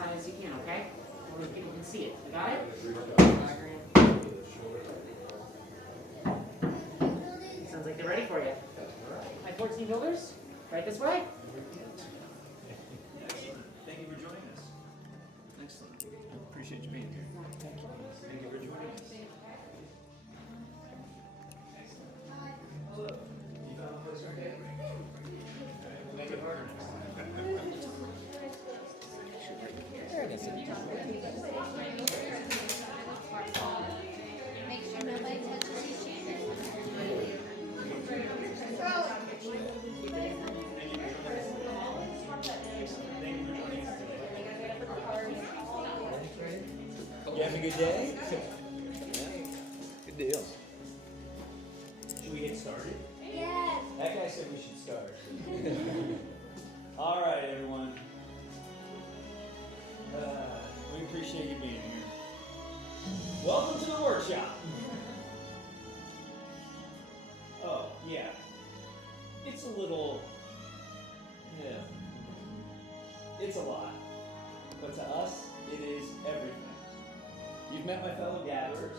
high as you can, okay? Where people can see it. You got it? Sounds like they're ready for you. My 14 builders, right this way. Excellent. Thank you for joining us. Excellent. Appreciate you being here. Thank you. Thank you for joining us. Excellent. Hello. You found the place okay? We'll make it harder next time. Make sure nobody touches each other. You having a good day? Good deal. Should we get started? Yes. That guy said we should start. All right, everyone. We appreciate you being here. Welcome to the workshop. Oh, yeah. It's a little... Yeah. It's a lot. But to us, it is everything. You've met my fellow gatherers.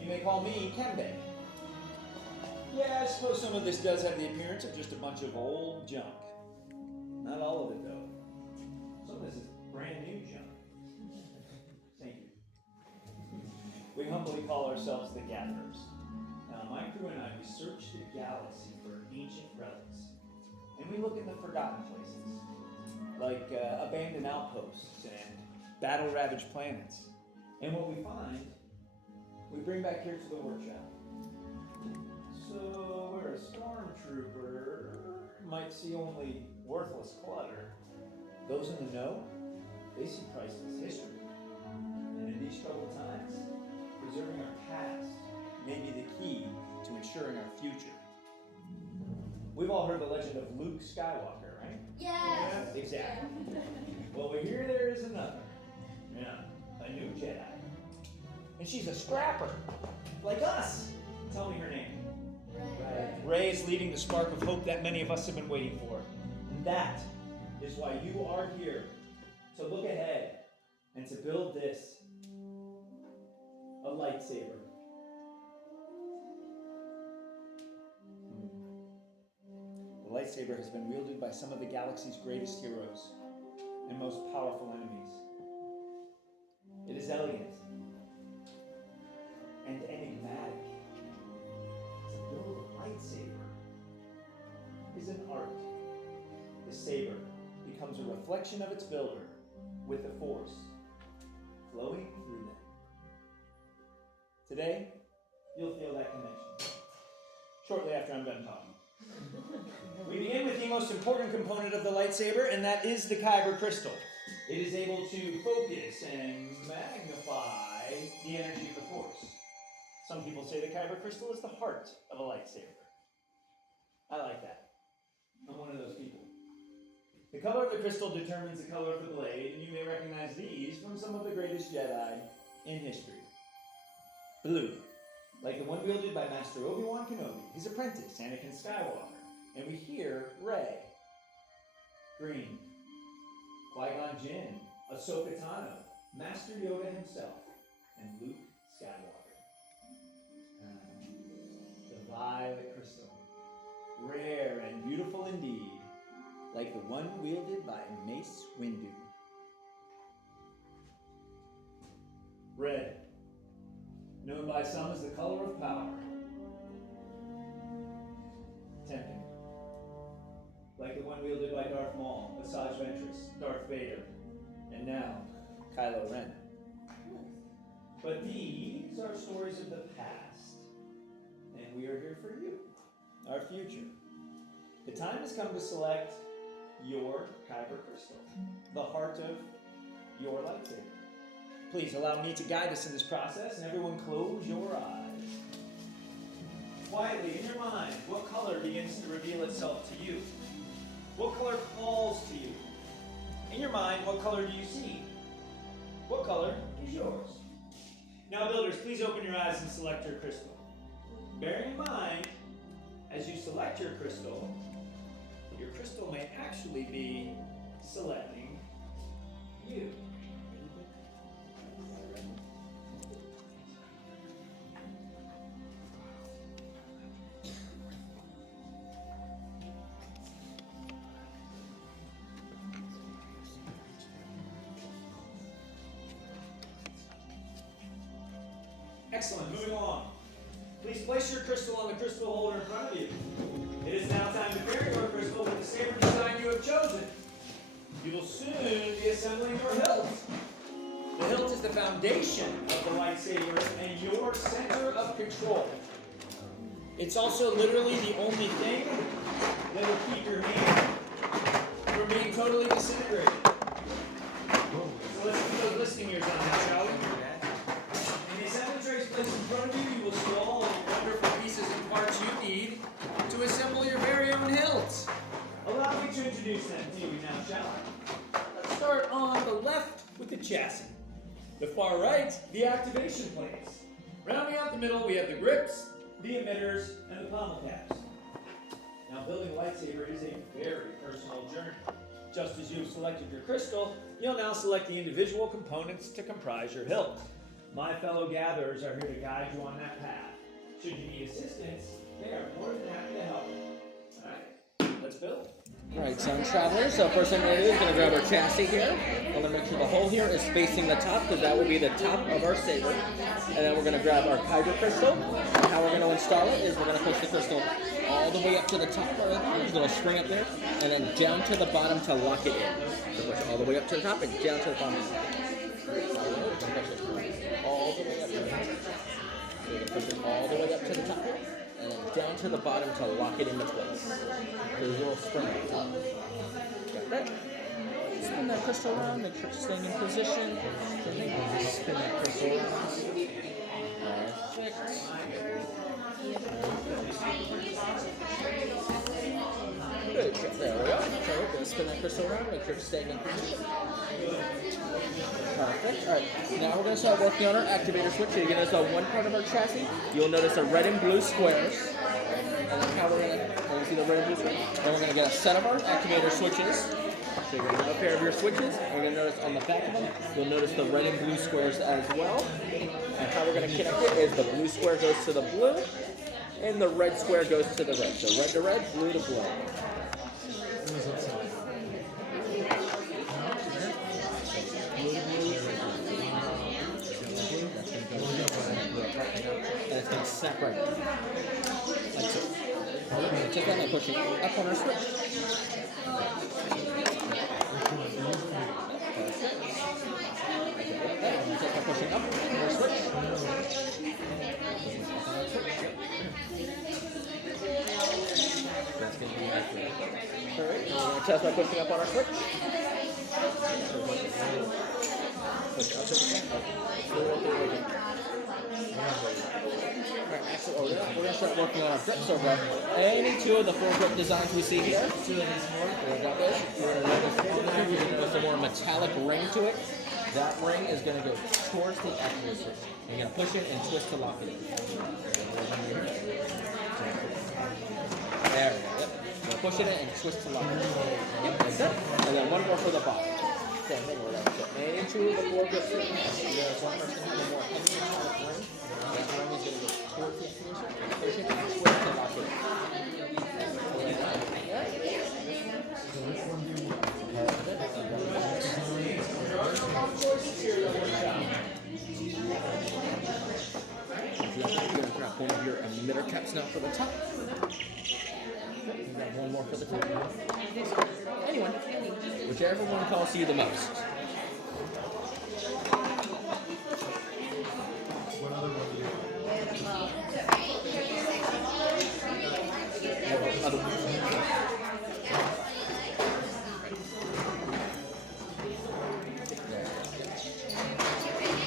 You may call me Kembe. Yeah, I suppose some of this does have the appearance of just a bunch of old junk. Not all of it, though. Some of this is brand new junk. Thank you. We humbly call ourselves the Gatherers. Now, my crew and I, we search the galaxy for ancient relics. And we look in the forgotten places, like abandoned outposts and battle-ravaged planets. And what we find, we bring back here to the workshop. So, where a stormtrooper might see only worthless clutter, those in the know, they see priceless history. And in these troubled times, preserving our past may be the key to ensuring our future. We've all heard the legend of Luke Skywalker, right? Yes. Exactly. Well, here there is another. Yeah, a new Jedi. And she's a scrapper, like us. Tell me her name. Rey is leading the spark of hope that many of us have been waiting for. And that is why you are here, to look ahead and to build this, a lightsaber. The lightsaber has been wielded by some of the galaxy's greatest heroes and most powerful enemies. It is elegant and enigmatic. To build a lightsaber is an art. The saber becomes a reflection of its builder with the force flowing through them. Today, you'll feel that connection shortly after I'm done talking. We begin with the most important component of the lightsaber, and that is the kyber crystal. It is able to focus and magnify the energy of the force. Some people say the kyber crystal is the heart of a lightsaber. I like that. I'm one of those people. The color of the crystal determines the color of the blade, and you may recognize these from some of the greatest Jedi in history. Blue, like the one wielded by Master Obi-Wan Kenobi, his apprentice, Anakin Skywalker. And we hear Rey. Green, Qui-Gon Jinn, Ahsoka Tano, Master Yoda himself, and Luke Skywalker. The violet crystal, rare and beautiful indeed, like the one wielded by Mace Windu. Red, known by some as the color of power. Tempting, like the one wielded by Darth Maul, Asajj Ventress, Darth Vader, and now Kylo Ren. But these are stories of the past, and we are here for you, our future. The time has come to select your kyber crystal, the heart of your lightsaber. Please allow me to guide us in this process, and everyone close your eyes. Quietly, in your mind, what color begins to reveal itself to you? What color calls to you? In your mind, what color do you see? What color is yours? Now, builders, please open your eyes and select your crystal. Bearing in mind, as you select your crystal may actually be selecting Excellent, moving along. Please place your crystal on the crystal holder in front of you. It is now time to bury your crystal with the saber design you have chosen. You will soon be assembling your hilt. The hilt is the foundation of the lightsaber and your center of control. It's also literally the only thing that will keep your hand from being totally disintegrated. So let's put those listening ears on now, shall we? In the assembly trays placed in front of you, you will see all of the wonderful pieces and parts you need to assemble your very own hilt. Allow me to introduce them to you now, shall I? Let's start on the left with the chassis. The far right, the activation plates. Rounding out the middle, we have the grips, the emitters, and the pommel caps. Now, building a lightsaber is a very personal journey. Just as you've selected your crystal, you'll now select the individual components to comprise your hilt. My fellow gatherers are here to guide you on that path. Should you need assistance, they are more than happy to help. All right, let's build. Alright, Sun Travelers, so first thing we're going to do is going to grab our chassis here. We're going to make sure the hole here is facing the top, because that will be the top of our saber. And then we're going to grab our kyber crystal. And how we're going to install it is we're going to push the crystal all the way up to the top. There's a little string up there. And then down to the bottom to lock it in. So push it all the way up to the top and down to the bottom. All the way up to the top. So you're going to push it all the way up to the top here. And then down to the bottom to lock it into place. There's a little spring on top. Got that? Spin that crystal around, make sure it's staying in position. Spin that crystal around. Perfect. Good job. There we go. So we're going to spin that crystal around, make sure it's staying in position. Perfect. Alright, now we're going to start working on our activator switch. You're going to notice on one part of our chassis, you'll notice the red and blue squares. And then how we're going to see the red and blue squares. Then we're going to get a set of our activator switches. So you're going to have a pair of your switches. And you're going to notice on the back of them, you'll notice the red and blue squares as well. And how we're going to connect it is the blue square goes to the blue, and the red square goes to the red. So red to red, blue to blue. And it's going to snap right in. Like so. We're going to take that by pushing up on our switch. Take by pushing up on our switch. That's going to be accurate. Alright, we're going to test by pushing up on our switch. Push up to the top. Alright, we're going to start working on our grip. So any two of the four grip designs we see here, two of these four, we got this. We're going to notice a more metallic ring to it. That ring is going to go towards the activator switch. You're going to push it and twist to lock it in. There we go. Yep. You're going to push it in and twist to lock it in. Yep, that's it. And then one more for the bottom. Same thing, we're going to put any two of the four grip designs. There's one person having a more heavy metallic ring. That ring is going to go towards the activator switch. Push it and twist to lock it in. You're going to grab one of your emitter caps now for the top. Grab one more for the top. Anyone. Whichever one calls to you the most. Other one.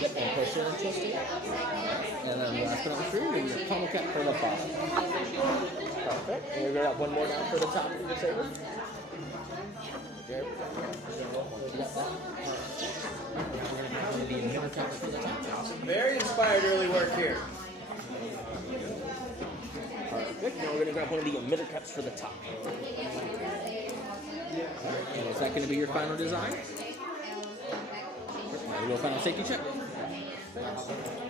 Yep, and push it and twist it. And then last but not least, you're your pommel cap for the bottom. Perfect. And we're going to have one more down for the top of your saber. There we go. You got that? We're going to have the emitter cap for the top. Very inspired early work here. Perfect. Now we're going to grab one of the emitter caps for the top. And is that going to be your final design? Now we go final safety check. One second.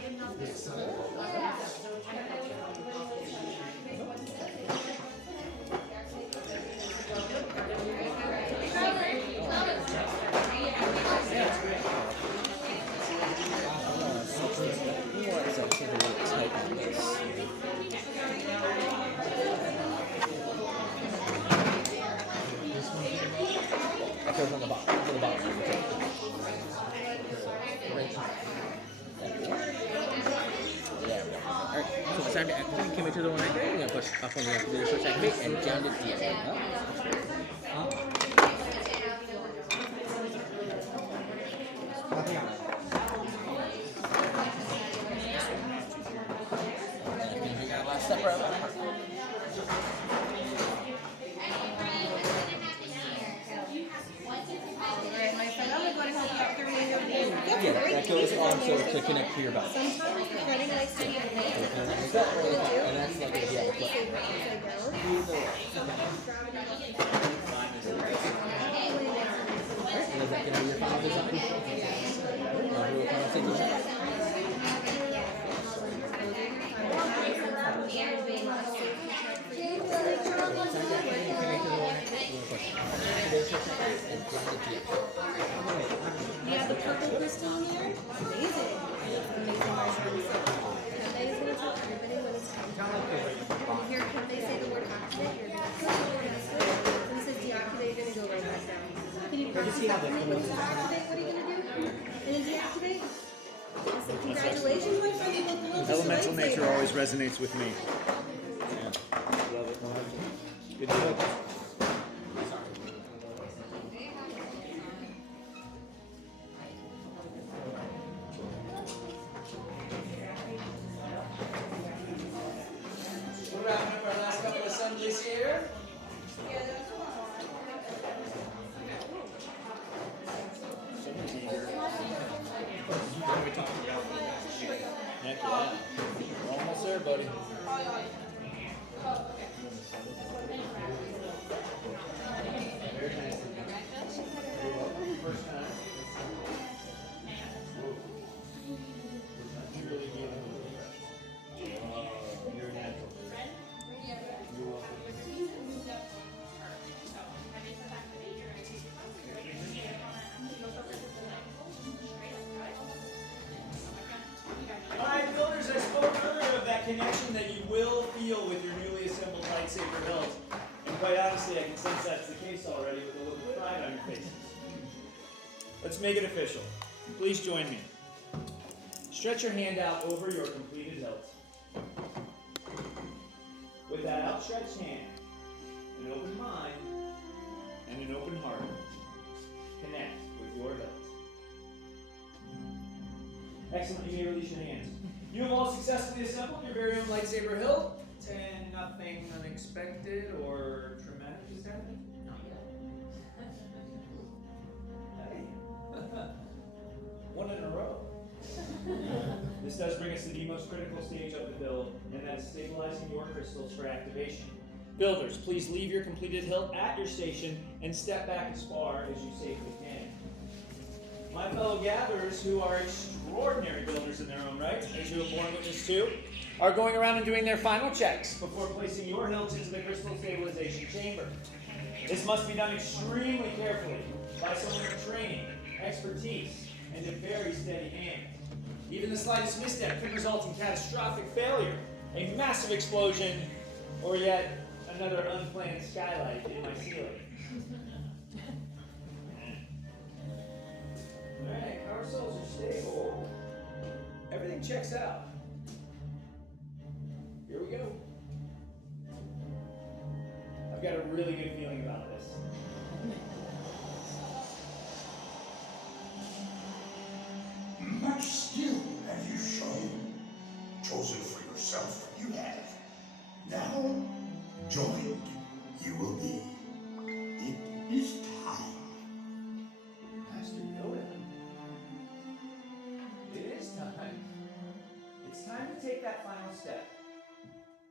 bottom. Right. There we go. Alright, so it's time to activate. Came into the one right there. We're going to push up on the activator switch activate and down to deactivate. We got a last step right there. Yeah, that goes on so to connect to your belt. Sometimes the cutting lightsaber And that's like if you have a clip. And is that going to be your final design? Or do a final signature? You have the purple crystal in here? Amazing. Amazing marshmallows. That is going to tell everybody when it's time. And here, when they say the word activate, you're going to click the word activate. When it says deactivate, you're going to go right back down. Can you press deactivate? When it says activate, what are you going to do? And then deactivate? Awesome. Congratulations, my friend. You look good. Elemental nature always resonates with me. Yeah. Love it. Good deal. We're wrapping up our last couple assemblies here. Heck yeah. We're almost there, buddy. Very nice. First time. You're a natural. You're welcome. Alright, builders, I spoke earlier of that connection that you will feel with your newly assembled lightsaber hilt. And quite honestly, I can sense that's the case already with a look of pride on your faces. Let's make it official. Please join me. Stretch your hand out over your completed hilt. With that outstretched hand, an open mind, and an open heart, connect with your hilt. Excellent, you may release your hands. You have all successfully assembled your very own lightsaber hilt, and nothing unexpected or traumatic has happened? Not yet. Hey. One in a row. This does bring us to the most critical stage of the build, and that is stabilizing your crystals for activation. Builders, please leave your completed hilt at your station and step back as far as you safely can. My fellow gatherers, who are extraordinary builders in their own right, as you have borne witness to, are going around and doing their final checks before placing your hilts into the crystal stabilization chamber. This must be done extremely carefully by someone with training, expertise, and a very steady hand. Even the slightest misstep could result in catastrophic failure, a massive explosion, or yet another unplanned skylight in my ceiling. Alright, power cells are stable. Everything checks out. Here we go. I've got a really good feeling about this. Much skill have you shown. Chosen for yourself, you have. Now, joined you will be. It is time. Master Yoda. It is time. It's time to take that final step.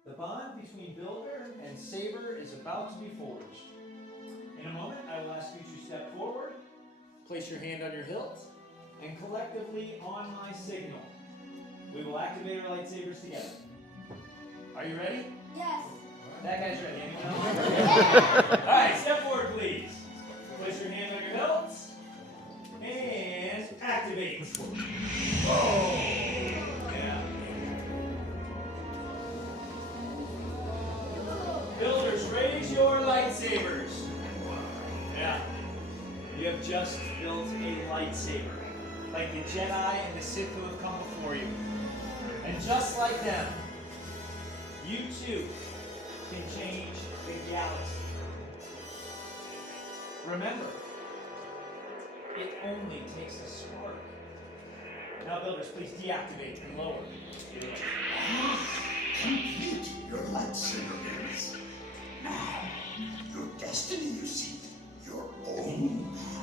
The bond between Builder and Saber is about to be forged. In a moment, I will ask you to step forward, place your hand on your hilt, and collectively on my signal, we will activate our lightsabers together. Are you ready? Yes. That guy's ready. Anyone else? Alright, step forward, please. Place your hand on your hilt, and activate. Oh! Yeah. Builders, raise your lightsabers. Yeah. You have just built a lightsaber, like the Jedi and the Sith who have come before you. And just like them, you too can change the galaxy. Remember, it only takes a spark. Now, builders, please deactivate and lower. Complete your lightsaber builds. Now, your destiny, you seek, your own path.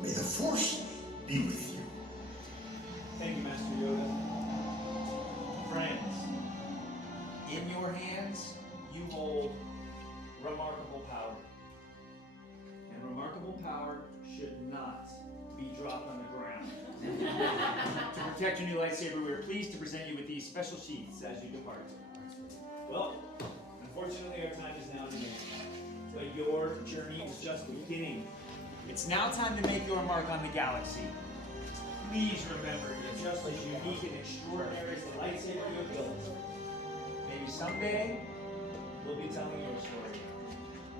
May the Force be with you. Thank you, Master Yoda. Friends, in your hands, you hold remarkable power. And remarkable power should not be dropped on the ground. To protect your new lightsaber, we are pleased to present you with these special sheaths as you depart. Well, unfortunately, our time is now at an end. But your journey is just beginning. It's now time to make your mark on the galaxy. Please remember, you're just as unique and extraordinary as the lightsaber you have built. Maybe someday, we'll be telling your story.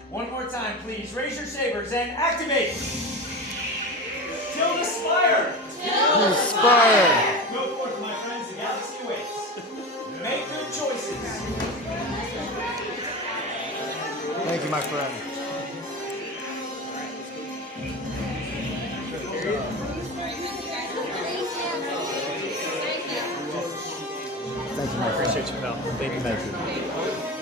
One more time, please. Raise your sabers and activate! Till the spire! The spire! Go forth, my friends. The galaxy awaits. Make good choices. Thank you, my friend. Thank you, my friend. Appreciate you, pal. Thank you.